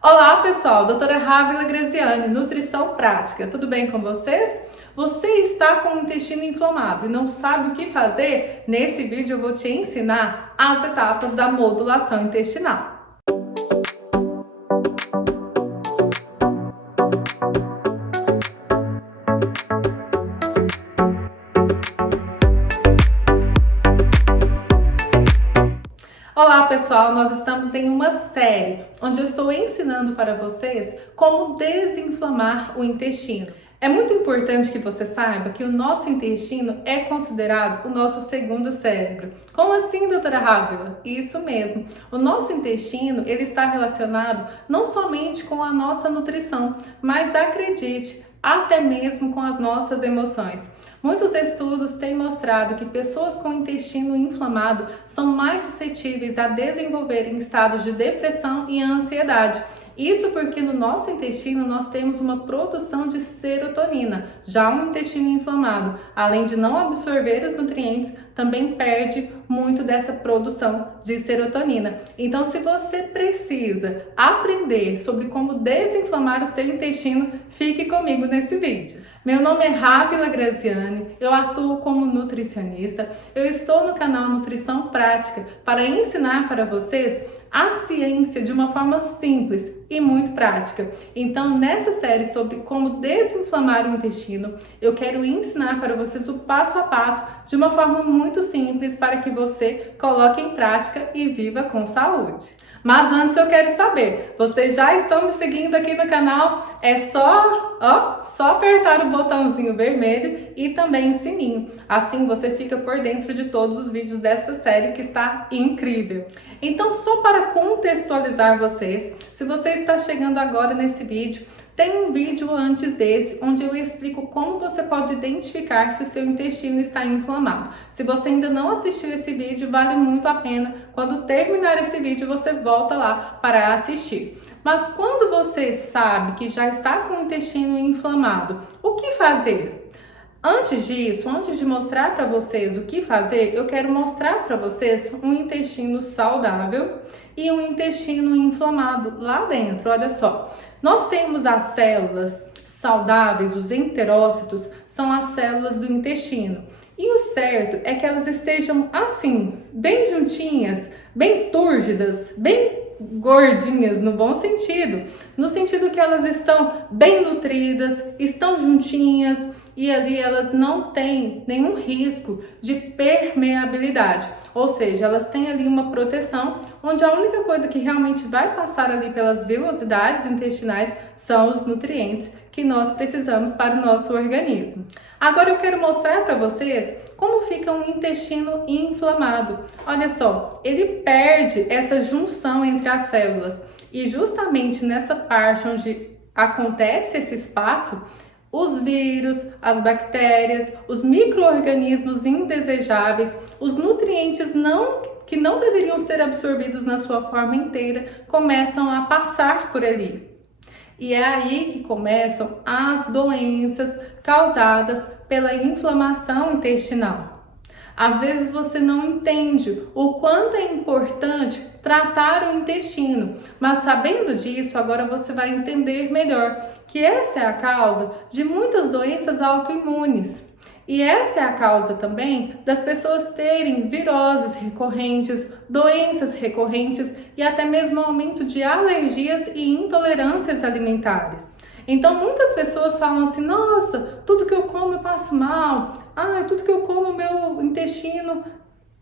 Olá pessoal, doutora Rávila Graziani, Nutrição Prática, tudo bem com vocês? Você está com o intestino inflamado e não sabe o que fazer? Nesse vídeo eu vou te ensinar as etapas da modulação intestinal. Olá pessoal, nós estamos em uma série onde eu estou ensinando para vocês como desinflamar o intestino. É muito importante que você saiba que o nosso intestino é considerado o nosso segundo cérebro. Como assim, doutora Rávila? Isso mesmo. O nosso intestino, ele está relacionado não somente com a nossa nutrição, mas acredite, até mesmo com as nossas emoções. Muitos estudos têm mostrado que pessoas com intestino inflamado são mais suscetíveis a desenvolverem estados de depressão e ansiedade. Isso porque no nosso intestino nós temos uma produção de serotonina. Já um intestino inflamado, além de não absorver os nutrientes, também perde muito dessa produção de serotonina. Então, se você precisa aprender sobre como desinflamar o seu intestino, fique comigo nesse vídeo. Meu nome é Rávila Graziani, eu atuo como nutricionista, eu estou no canal Nutrição Prática para ensinar para vocês a ciência de uma forma simples e muito prática. Então, nessa série sobre como desinflamar o intestino, eu quero ensinar para vocês o passo a passo de uma forma muito simples para que você coloque em prática e viva com saúde. Mas antes eu quero saber, vocês já estão me seguindo aqui no canal? É só apertar o botãozinho vermelho e também o sininho. Assim você fica por dentro de todos os vídeos dessa série que está incrível. Então, só para contextualizar vocês, se você está chegando agora nesse vídeo, tem um vídeo antes desse, onde eu explico como você pode identificar se o seu intestino está inflamado. Se você ainda não assistiu esse vídeo, vale muito a pena. Quando terminar esse vídeo, você volta lá para assistir. Mas quando você sabe que já está com o intestino inflamado, o que fazer? Antes disso, antes de mostrar para vocês o que fazer, eu quero mostrar para vocês um intestino saudável e um intestino inflamado lá dentro. Olha só, nós temos as células saudáveis, os enterócitos, são as células do intestino. E o certo é que elas estejam assim, bem juntinhas, bem túrgidas, bem gordinhas no bom sentido, no sentido que elas estão bem nutridas, estão juntinhas e ali elas não têm nenhum risco de permeabilidade, ou seja, elas têm ali uma proteção onde a única coisa que realmente vai passar ali pelas vilosidades intestinais são os nutrientes que nós precisamos para o nosso organismo. Agora eu quero mostrar para vocês como fica um intestino inflamado. Olha só, ele perde essa junção entre as células e justamente nessa parte onde acontece esse espaço, os vírus, as bactérias, os micro-organismos indesejáveis, os nutrientes que não deveriam ser absorvidos na sua forma inteira, começam a passar por ali. E é aí que começam as doenças causadas pela inflamação intestinal. Às vezes você não entende o quanto é importante tratar o intestino, mas sabendo disso, agora você vai entender melhor que essa é a causa de muitas doenças autoimunes. E essa é a causa também das pessoas terem viroses recorrentes, doenças recorrentes e até mesmo aumento de alergias e intolerâncias alimentares. Então muitas pessoas falam assim, nossa, tudo que eu como eu passo mal, tudo que eu como meu intestino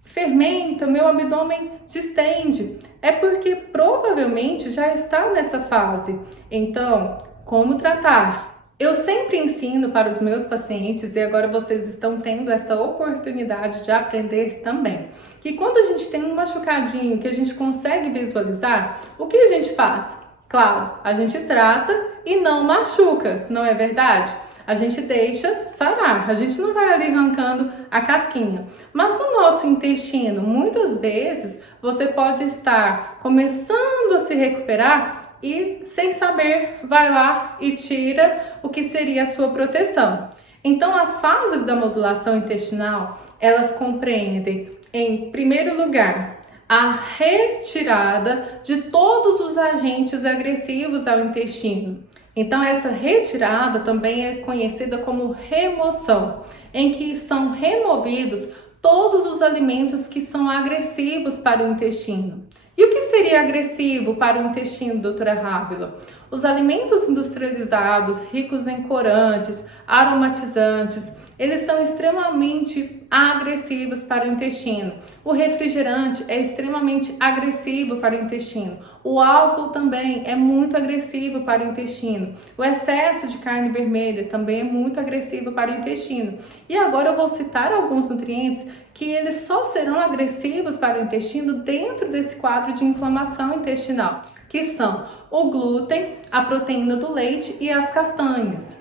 fermenta, meu abdômen distende. É porque provavelmente já está nessa fase. Então, como tratar? Eu sempre ensino para os meus pacientes, e agora vocês estão tendo essa oportunidade de aprender também, que quando a gente tem um machucadinho que a gente consegue visualizar, o que a gente faz? Claro, a gente trata e não machuca, não é verdade? A gente deixa sarar, a gente não vai ali arrancando a casquinha. Mas no nosso intestino, muitas vezes, você pode estar começando a se recuperar e, sem saber, vai lá e tira o que seria a sua proteção. Então, as fases da modulação intestinal, elas compreendem, em primeiro lugar, a retirada de todos os agentes agressivos ao intestino. Então, essa retirada também é conhecida como remoção, em que são removidos todos os alimentos que são agressivos para o intestino. E o que seria agressivo para o intestino, doutora Rábila? Os alimentos industrializados, ricos em corantes, aromatizantes, eles são extremamente agressivos para o intestino. O refrigerante é extremamente agressivo para o intestino. O álcool também é muito agressivo para o intestino. O excesso de carne vermelha também é muito agressivo para o intestino. E agora eu vou citar alguns nutrientes que eles só serão agressivos para o intestino dentro desse quadro de inflamação intestinal, que são o glúten, a proteína do leite e as castanhas.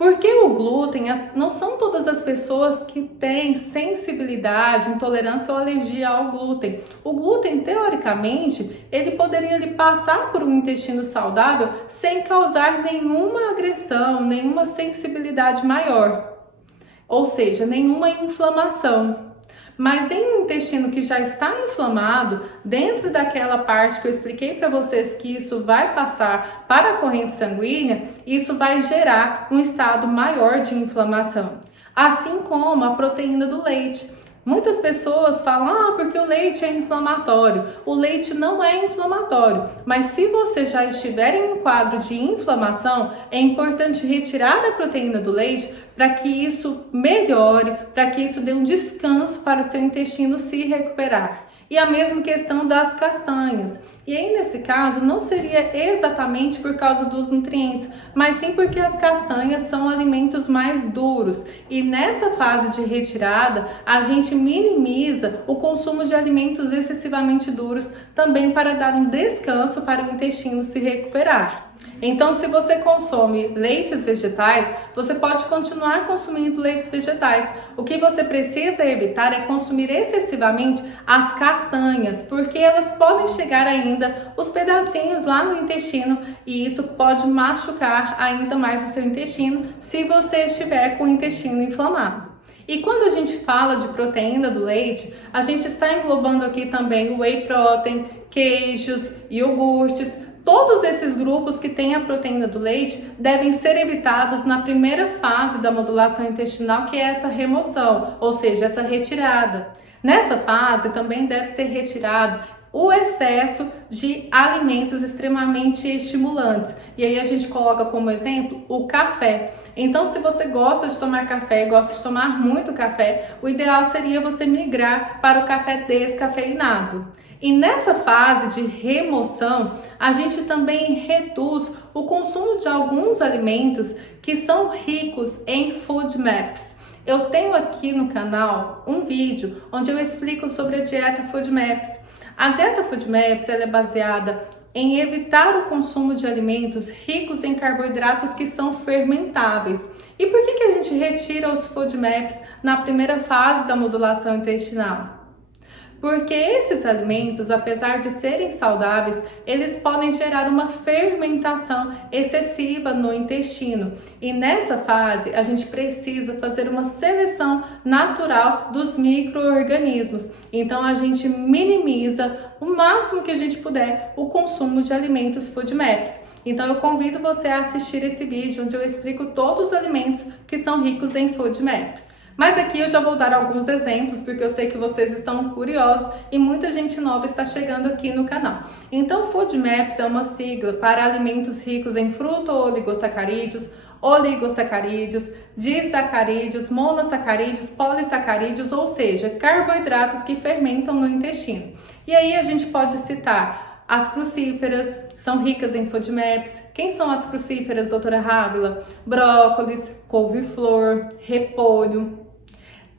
Porque o glúten, não são todas as pessoas que têm sensibilidade, intolerância ou alergia ao glúten. O glúten, teoricamente, ele poderia passar por um intestino saudável sem causar nenhuma agressão, nenhuma sensibilidade maior. Ou seja, nenhuma inflamação. Mas em um intestino que já está inflamado, dentro daquela parte que eu expliquei para vocês que isso vai passar para a corrente sanguínea, isso vai gerar um estado maior de inflamação. Assim como a proteína do leite. Muitas pessoas falam, porque o leite é inflamatório. O leite não é inflamatório, mas se você já estiver em um quadro de inflamação, é importante retirar a proteína do leite para que isso melhore, para que isso dê um descanso para o seu intestino se recuperar. E a mesma questão das castanhas. E aí, nesse caso, não seria exatamente por causa dos nutrientes, mas sim porque as castanhas são alimentos mais duros. E nessa fase de retirada, a gente minimiza o consumo de alimentos excessivamente duros também para dar um descanso para o intestino se recuperar. Então, se você consome leites vegetais, você pode continuar consumindo leites vegetais. O que você precisa evitar é consumir excessivamente as castanhas, porque elas podem chegar ainda os pedacinhos lá no intestino e isso pode machucar ainda mais o seu intestino se você estiver com o intestino inflamado. E quando a gente fala de proteína do leite, a gente está englobando aqui também o whey protein, queijos, iogurtes. Todos esses grupos que têm a proteína do leite devem ser evitados na primeira fase da modulação intestinal, que é essa remoção, ou seja, essa retirada. Nessa fase também deve ser retirado o excesso de alimentos extremamente estimulantes. E aí a gente coloca como exemplo o café. Então, se você gosta de tomar café, gosta de tomar muito café, o ideal seria você migrar para o café descafeinado. E nessa fase de remoção, a gente também reduz o consumo de alguns alimentos que são ricos em FODMAPs. Eu tenho aqui no canal um vídeo onde eu explico sobre a dieta FODMAPs. A dieta FODMAPs ela é baseada em evitar o consumo de alimentos ricos em carboidratos que são fermentáveis. E por que a gente retira os FODMAPs na primeira fase da modulação intestinal? Porque esses alimentos, apesar de serem saudáveis, eles podem gerar uma fermentação excessiva no intestino. E nessa fase, a gente precisa fazer uma seleção natural dos micro-organismos. Então, a gente minimiza o máximo que a gente puder o consumo de alimentos FODMAPs. Então, eu convido você a assistir esse vídeo onde eu explico todos os alimentos que são ricos em FODMAPs. Mas aqui eu já vou dar alguns exemplos, porque eu sei que vocês estão curiosos e muita gente nova está chegando aqui no canal. Então, FODMAPs é uma sigla para alimentos ricos em fruto-oligosacarídeos, oligosacarídeos, disacarídeos, monossacarídeos, polissacarídeos, ou seja, carboidratos que fermentam no intestino. E aí a gente pode citar as crucíferas, são ricas em FODMAPs. Quem são as crucíferas, doutora Rábila? Brócolis, couve-flor, repolho.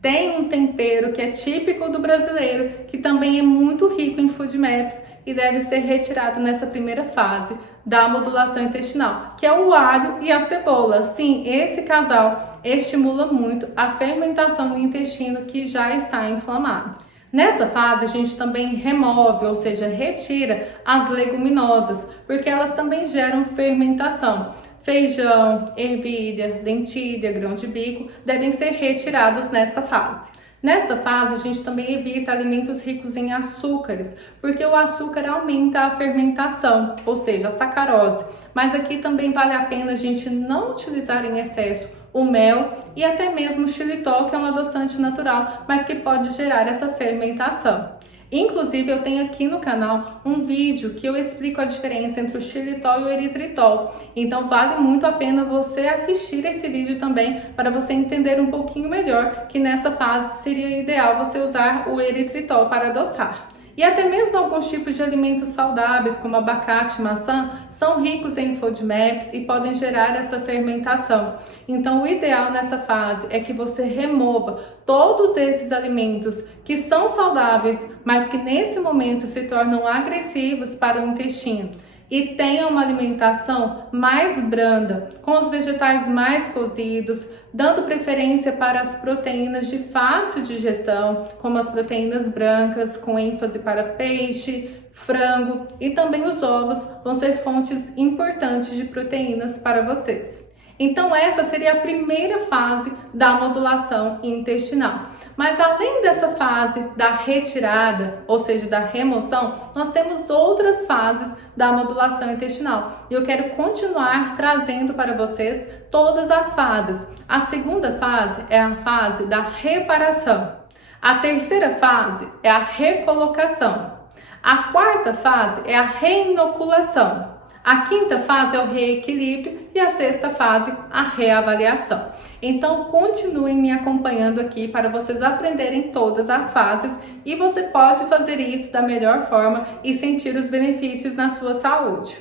Tem um tempero que é típico do brasileiro, que também é muito rico em FODMAPs e deve ser retirado nessa primeira fase da modulação intestinal, que é o alho e a cebola. Sim, esse casal estimula muito a fermentação do intestino que já está inflamado. Nessa fase, a gente também remove, ou seja, retira as leguminosas, porque elas também geram fermentação. Feijão, ervilha, lentilha, grão de bico devem ser retirados nesta fase. Nesta fase, a gente também evita alimentos ricos em açúcares, porque o açúcar aumenta a fermentação, ou seja, a sacarose. Mas aqui também vale a pena a gente não utilizar em excesso o mel e até mesmo o xilitol, que é um adoçante natural, mas que pode gerar essa fermentação. Inclusive, eu tenho aqui no canal um vídeo que eu explico a diferença entre o xilitol e o eritritol. Então, vale muito a pena você assistir esse vídeo também para você entender um pouquinho melhor que nessa fase seria ideal você usar o eritritol para adoçar. E até mesmo alguns tipos de alimentos saudáveis, como abacate e maçã, são ricos em FODMAPs e podem gerar essa fermentação. Então, o ideal nessa fase é que você remova todos esses alimentos que são saudáveis, mas que nesse momento se tornam agressivos para o intestino. E tenha uma alimentação mais branda, com os vegetais mais cozidos, dando preferência para as proteínas de fácil digestão, como as proteínas brancas, com ênfase para peixe, frango, e também os ovos vão ser fontes importantes de proteínas para vocês. Então essa seria a primeira fase da modulação intestinal. Mas além dessa fase da retirada, ou seja, da remoção, nós temos outras fases da modulação intestinal. E eu quero continuar trazendo para vocês todas as fases. A segunda fase é a fase da reparação. A terceira fase é a recolocação. A quarta fase é a reinoculação. A quinta fase é o reequilíbrio e a sexta fase, a reavaliação. Então, continuem me acompanhando aqui para vocês aprenderem todas as fases e você pode fazer isso da melhor forma e sentir os benefícios na sua saúde.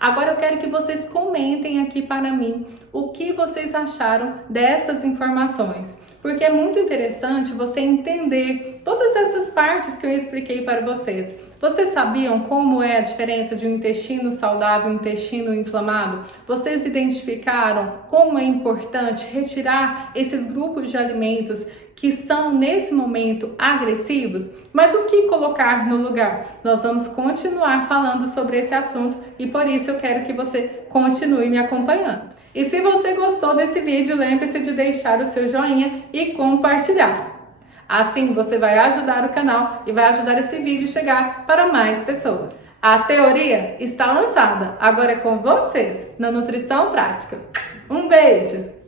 Agora eu quero que vocês comentem aqui para mim o que vocês acharam dessas informações, porque é muito interessante você entender todas essas partes que eu expliquei para vocês. Vocês sabiam como é a diferença de um intestino saudável e um intestino inflamado? Vocês identificaram como é importante retirar esses grupos de alimentos que são nesse momento agressivos? Mas o que colocar no lugar? Nós vamos continuar falando sobre esse assunto e por isso eu quero que você continue me acompanhando. E se você gostou desse vídeo, lembre-se de deixar o seu joinha e compartilhar. Assim você vai ajudar o canal e vai ajudar esse vídeo a chegar para mais pessoas. A teoria está lançada, agora é com vocês na Nutrição Prática. Um beijo!